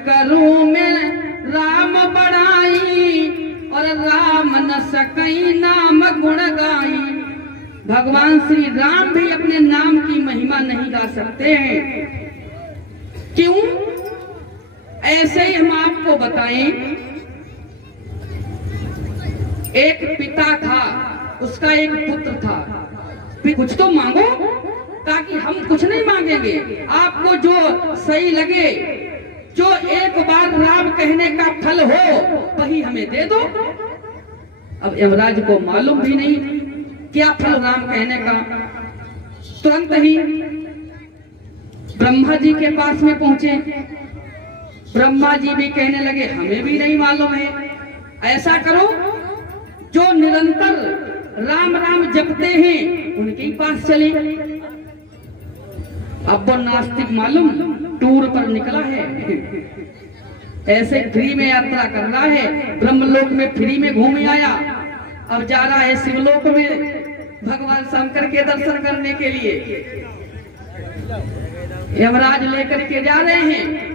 करूं मैं राम बड़ाई और राम न सकई नाम गुण गाई। भगवान श्री राम भी अपने नाम की महिमा नहीं गा सकते हैं। क्यों? ऐसे ही हम आपको बताएं, एक पिता था, उसका एक पुत्र था। कुछ तो मांगो, ताकि हम कुछ नहीं मांगेंगे, आपको जो सही लगे, जो एक बार राम कहने का फल हो वही हमें दे दो। अब यमराज को मालूम भी नहीं क्या फल राम कहने का। तुरंत ही ब्रह्मा जी के पास में पहुंचे। ब्रह्मा जी भी कहने लगे हमें भी नहीं मालूम है। ऐसा करो, जो निरंतर राम राम जपते हैं उनके ही पास चले। अब वो नास्तिक मालूम टूर पर निकला है, ऐसे फ्री में यात्रा कर रहा है, ब्रह्मलोक में फ्री में घूम आया, अब जा रहा है शिवलोक में भगवान शंकर के दर्शन करने के लिए। यमराज लेकर के जा रहे हैं।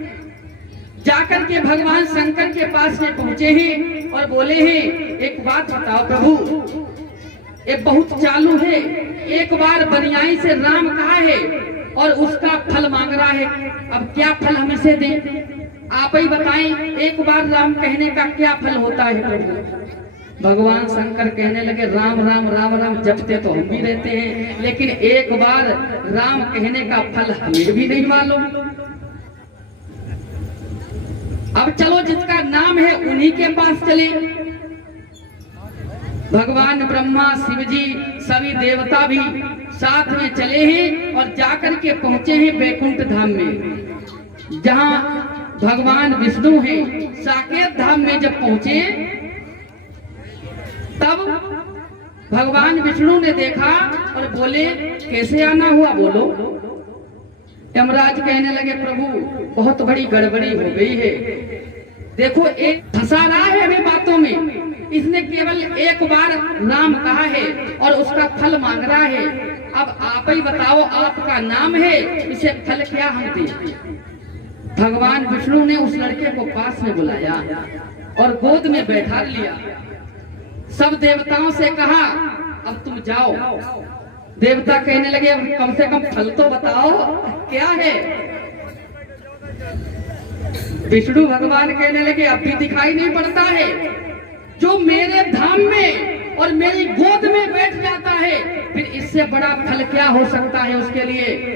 जाकर के भगवान शंकर के पास में पहुंचे हैं और बोले हैं, एक बात बताओ प्रभु, ये बहुत चालू है, एक बार बनियाई से राम कहा है और उसका फल मांग रहा है, अब क्या फल हमसे दें? आप ही बताएं, एक बार राम कहने का क्या फल होता है प्रभु? भगवान शंकर कहने लगे, राम राम राम राम जपते तो हम भी रहते हैं, लेकिन एक बार राम कहने का फल हमें भी नहीं मालूम। अब चलो, जिसका नाम है उन्हीं के पास चले। भगवान ब्रह्मा, शिव जी, सभी देवता भी साथ में चले हैं और जाकर के पहुंचे हैं वैकुंठ धाम में, जहां भगवान विष्णु हैं। साकेत धाम में जब पहुंचे, तब भगवान विष्णु ने देखा और बोले, कैसे आना हुआ बोलो। यमराज कहने लगे, प्रभु बहुत बड़ी गड़बड़ी हो गई है। देखो, एक फंसा रहा है हमें बातों में, इसने केवल एक बार नाम कहा है और उसका फल मांग रहा है। अब आप ही बताओ, आपका नाम है, इसे फल क्या हम दें? भगवान विष्णु ने उस लड़के को पास में बुलाया और गोद में बैठा लिया। सब देवताओं से कहा, अब तुम जाओ। देवता कहने लगे, कम से कम फल तो बताओ क्या है? विष्णु भगवान कहने लगे, अब भी दिखाई नहीं पड़ता है? जो मेरे धाम में और मेरी गोद में बैठ जाता है, फिर इससे बड़ा फल क्या हो सकता है उसके लिए?